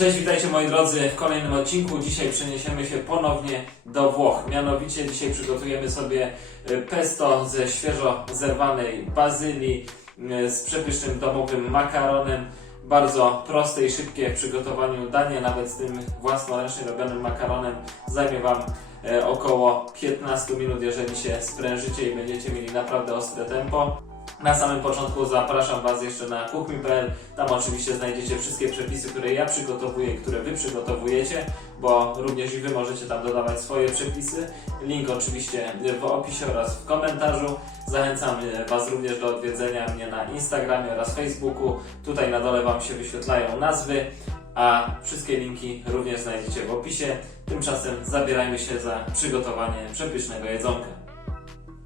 Cześć, witajcie moi drodzy w kolejnym odcinku. Dzisiaj przeniesiemy się ponownie do Włoch. Mianowicie dzisiaj przygotujemy sobie y, pesto ze świeżo zerwanej bazylii y, z przepysznym domowym makaronem. Bardzo proste i szybkie w przygotowaniu danie, nawet z tym własnoręcznie robionym makaronem zajmie Wam e, około 15 minut, jeżeli się sprężycie i będziecie mieli naprawdę ostre tempo. Na samym początku zapraszam Was jeszcze na kuchmi.pl. Tam oczywiście znajdziecie wszystkie przepisy, które ja przygotowuję które Wy przygotowujecie, bo również i Wy możecie tam dodawać swoje przepisy. Link oczywiście w opisie oraz w komentarzu. Zachęcam Was również do odwiedzenia mnie na Instagramie oraz Facebooku. Tutaj na dole Wam się wyświetlają nazwy, a wszystkie linki również znajdziecie w opisie. Tymczasem zabierajmy się za przygotowanie przepysznego jedzonka.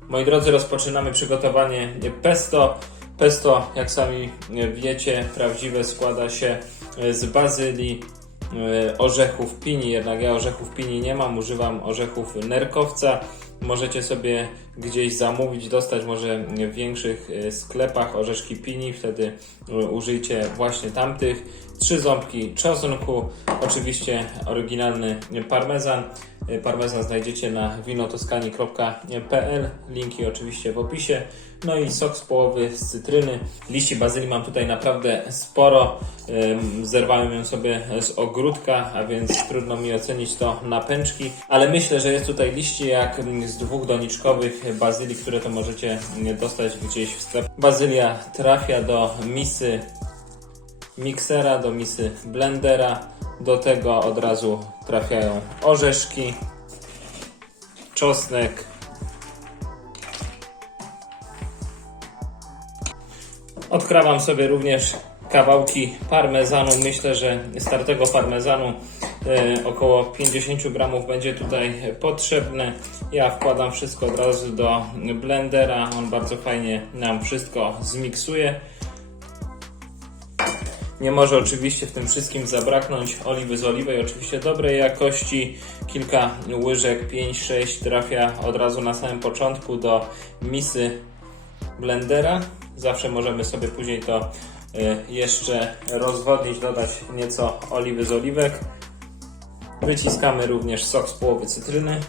Moi drodzy, rozpoczynamy przygotowanie pesto. Pesto, jak sami wiecie, prawdziwe składa się z bazylii, e, orzechów pini, jednak ja orzechów pini nie mam, używam orzechów nerkowca. Możecie sobie gdzieś zamówić, dostać może w większych e, sklepach orzeszki pini, wtedy e, użyjcie właśnie tamtych. Trzy ząbki czosnku, oczywiście oryginalny parmezan. Parmezan znajdziecie na winotoskani.pl, linki oczywiście w opisie. No i sok z połowy z cytryny. Liści bazylii mam tutaj naprawdę sporo. Zerwałem ją sobie z ogródka, a więc trudno mi ocenić to na pęczki. Ale myślę, że jest tutaj liści jak z dwóch doniczkowych bazylii, które to możecie dostać gdzieś w sklepie. Bazylia trafia do misy miksera, do misy blendera. Do tego od razu trafiają orzeszki, czosnek, Odkrawam sobie również kawałki parmezanu. Myślę, że startego parmezanu e, około 50 gramów będzie tutaj potrzebne. Ja wkładam wszystko od razu do blendera. On bardzo fajnie nam wszystko zmiksuje. Nie może oczywiście w tym wszystkim zabraknąć oliwy z oliwej, oczywiście dobrej jakości. Kilka łyżek, 5-6 trafia od razu na samym początku do misy blendera. Zawsze możemy sobie później to y, jeszcze rozwodnić, dodać nieco oliwy z oliwek. Wyciskamy również sok z połowy cytryny.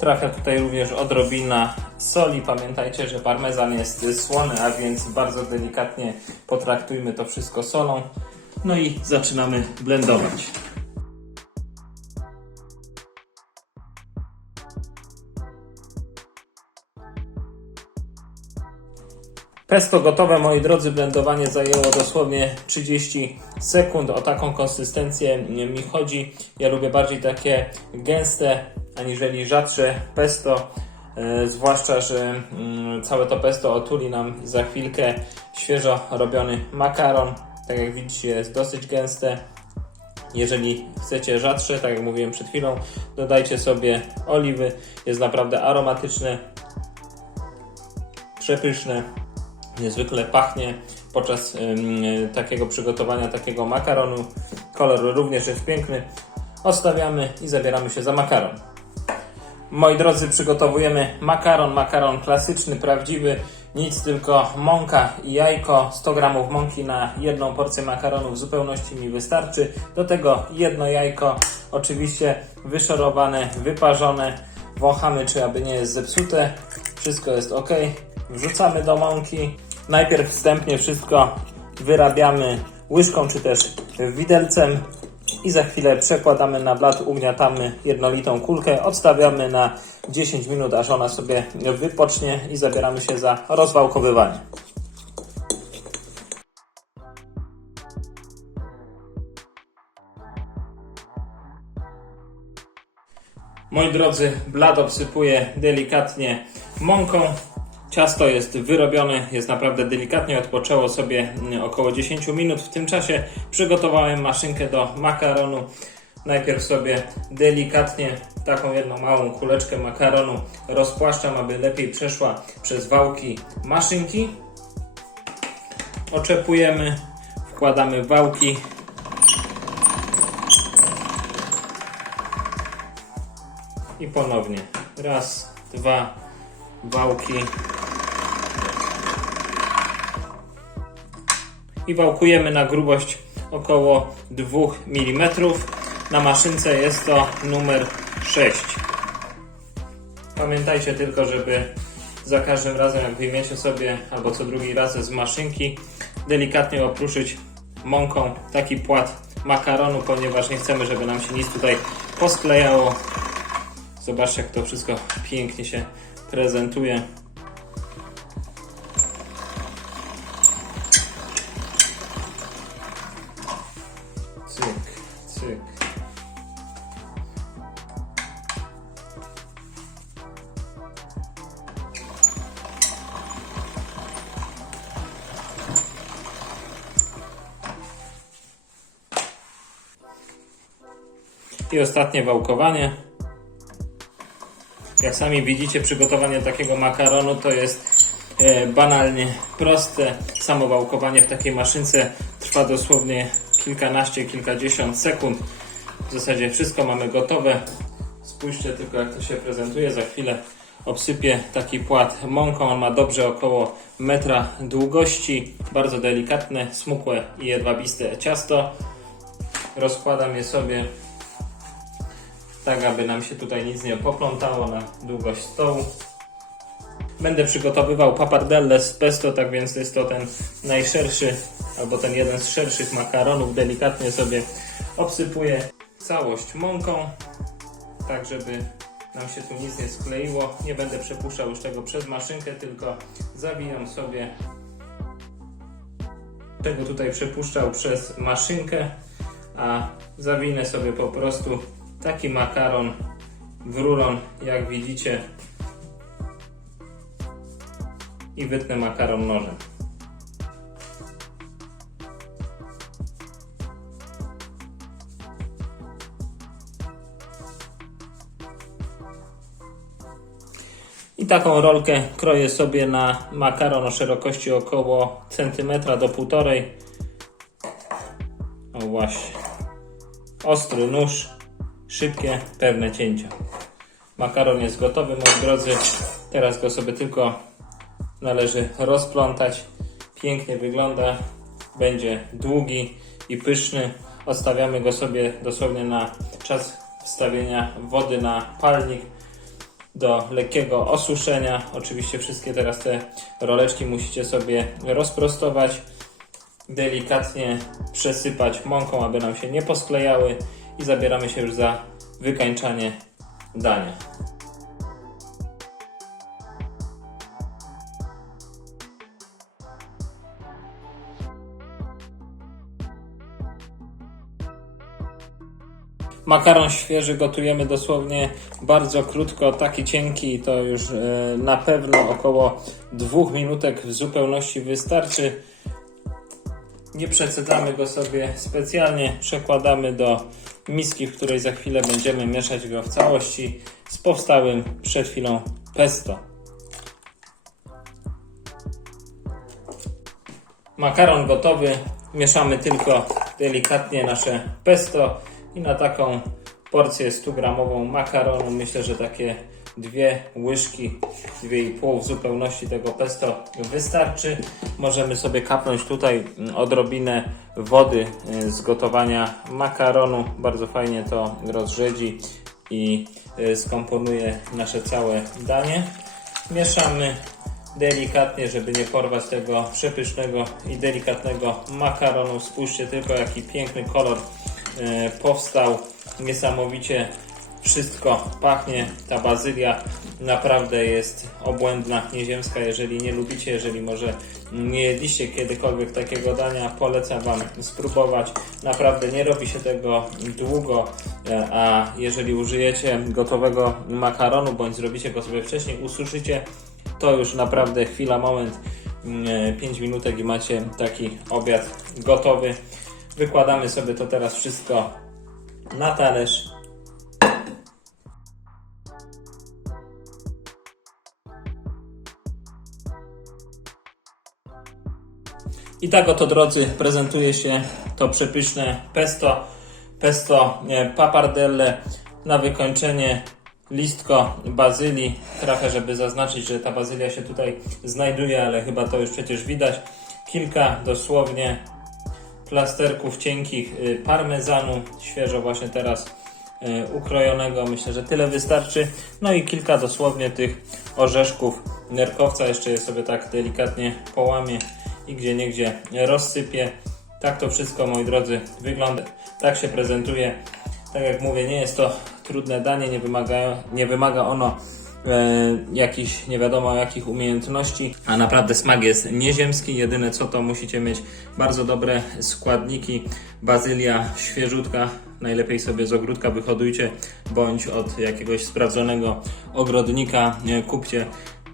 Trafia tutaj również odrobina soli. Pamiętajcie, że parmezan jest słony, a więc bardzo delikatnie potraktujmy to wszystko solą. No i zaczynamy blendować. Pesto gotowe, moi drodzy, blendowanie zajęło dosłownie 30 sekund. O taką konsystencję mi chodzi. Ja lubię bardziej takie gęste, aniżeli rzadsze pesto. E, zwłaszcza, że mm, całe to pesto otuli nam za chwilkę świeżo robiony makaron. Tak jak widzicie, jest dosyć gęste. Jeżeli chcecie rzadsze, tak jak mówiłem przed chwilą, dodajcie sobie oliwy. Jest naprawdę aromatyczne, przepyszne niezwykle pachnie podczas takiego przygotowania takiego makaronu. Kolor również jest piękny. Odstawiamy i zabieramy się za makaron. Moi drodzy, przygotowujemy makaron, makaron klasyczny, prawdziwy, nic tylko mąka i jajko. 100 g mąki na jedną porcję makaronu w zupełności mi wystarczy. Do tego jedno jajko, oczywiście wyszorowane, wyparzone. Wąchamy, czy aby nie jest zepsute. Wszystko jest ok. Wrzucamy do mąki. Najpierw wstępnie wszystko wyrabiamy łyżką czy też widelcem i za chwilę przekładamy na blat, ugniatamy jednolitą kulkę, odstawiamy na 10 minut, aż ona sobie wypocznie i zabieramy się za rozwałkowywanie. Moi drodzy, blat obsypuję delikatnie mąką. Ciasto jest wyrobione, jest naprawdę delikatnie, odpoczęło sobie mm, około 10 minut. W tym czasie przygotowałem maszynkę do makaronu. Najpierw sobie delikatnie taką jedną małą kuleczkę makaronu rozpłaszczam, aby lepiej przeszła przez wałki maszynki. Oczepujemy, wkładamy wałki. I ponownie. Raz, dwa, wałki. I wałkujemy na grubość około 2 mm. Na maszynce jest to numer 6. Pamiętajcie tylko, żeby za każdym razem, jak wyjmiecie sobie, albo co drugi raz z maszynki, delikatnie opruszyć mąką taki płat makaronu, ponieważ nie chcemy, żeby nam się nic tutaj posklejało. Zobaczcie, jak to wszystko pięknie się prezentuje. Cyk, cyk. I ostatnie wałkowanie. Jak sami widzicie, przygotowanie takiego makaronu to jest e, banalnie proste. Samo wałkowanie w takiej maszynce trwa dosłownie kilkanaście, kilkadziesiąt sekund. W zasadzie wszystko mamy gotowe. Spójrzcie tylko jak to się prezentuje. Za chwilę obsypię taki płat mąką. On ma dobrze około metra długości. Bardzo delikatne, smukłe i jedwabiste ciasto. Rozkładam je sobie tak aby nam się tutaj nic nie poplątało na długość stołu. Będę przygotowywał papardelle z pesto, tak więc jest to ten najszerszy, albo ten jeden z szerszych makaronów. Delikatnie sobie obsypuję całość mąką, tak żeby nam się tu nic nie skleiło. Nie będę przepuszczał już tego przez maszynkę, tylko zawijam sobie tego tutaj przepuszczał przez maszynkę, a zawinę sobie po prostu taki makaron w rulon, jak widzicie. I wytnę makaron nożem. I taką rolkę kroję sobie na makaron o szerokości około centymetra do półtorej. O właśnie. Ostry nóż szybkie, pewne cięcia. Makaron jest gotowy, moi drodzy. Teraz go sobie tylko należy rozplątać. Pięknie wygląda. Będzie długi i pyszny. Odstawiamy go sobie dosłownie na czas wstawienia wody na palnik do lekkiego osuszenia. Oczywiście wszystkie teraz te roleczki musicie sobie rozprostować. Delikatnie przesypać mąką, aby nam się nie posklejały i zabieramy się już za wykańczanie dania. Makaron świeży gotujemy dosłownie bardzo krótko, taki cienki to już e, na pewno około dwóch minutek w zupełności wystarczy. Nie przecedzamy go sobie specjalnie, przekładamy do miski, w której za chwilę będziemy mieszać go w całości z powstałym przed chwilą pesto. Makaron gotowy, mieszamy tylko delikatnie nasze pesto i na taką porcję 100 gramową makaronu myślę, że takie dwie łyżki, dwie i pół w zupełności tego pesto wystarczy. Możemy sobie kapnąć tutaj odrobinę wody y, z gotowania makaronu. Bardzo fajnie to rozrzedzi i y, skomponuje nasze całe danie. Mieszamy delikatnie, żeby nie porwać tego przepysznego i delikatnego makaronu. Spójrzcie tylko jaki piękny kolor powstał. Niesamowicie wszystko pachnie. Ta bazylia naprawdę jest obłędna, nieziemska. Jeżeli nie lubicie, jeżeli może nie jedliście kiedykolwiek takiego dania, polecam Wam spróbować. Naprawdę nie robi się tego długo, e, a jeżeli użyjecie gotowego makaronu, bądź zrobicie go sobie wcześniej, ususzycie, to już naprawdę chwila, moment, 5 minutek i macie taki obiad gotowy. Wykładamy sobie to teraz wszystko na talerz. I tak oto drodzy prezentuje się to przepyszne pesto, pesto e, papardelle na wykończenie listko bazylii. Trochę, żeby zaznaczyć, że ta bazylia się tutaj znajduje, ale chyba to już przecież widać. Kilka dosłownie plasterków cienkich y, parmezanu, świeżo właśnie teraz y, ukrojonego. Myślę, że tyle wystarczy. No i kilka dosłownie tych orzeszków nerkowca. Jeszcze je sobie tak delikatnie połamię i gdzie niegdzie rozsypię. Tak to wszystko, moi drodzy, wygląda. Tak się prezentuje. Tak jak mówię, nie jest to trudne danie, nie wymaga, nie wymaga ono jakichś nie wiadomo jakich umiejętności, a naprawdę smak jest nieziemski. Jedyne co to musicie mieć bardzo dobre składniki. Bazylia świeżutka, najlepiej sobie z ogródka wyhodujcie, bądź od jakiegoś sprawdzonego ogrodnika e, kupcie.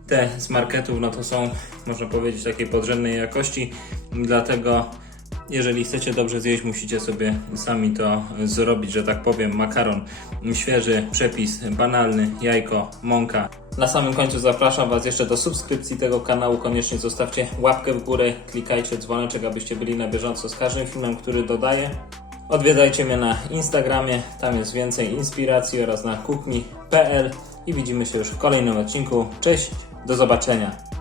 Te z marketów, no to są, można powiedzieć, takiej podrzędnej jakości, dlatego jeżeli chcecie dobrze zjeść, musicie sobie sami to zrobić, że tak powiem. Makaron świeży, przepis banalny, jajko, mąka. Na samym końcu zapraszam Was jeszcze do subskrypcji tego kanału. Koniecznie zostawcie łapkę w górę, klikajcie dzwoneczek, abyście byli na bieżąco z każdym filmem, który dodaję. Odwiedzajcie mnie na Instagramie, tam jest więcej inspiracji oraz na kuchni.pl i widzimy się już w kolejnym odcinku. Cześć, do zobaczenia.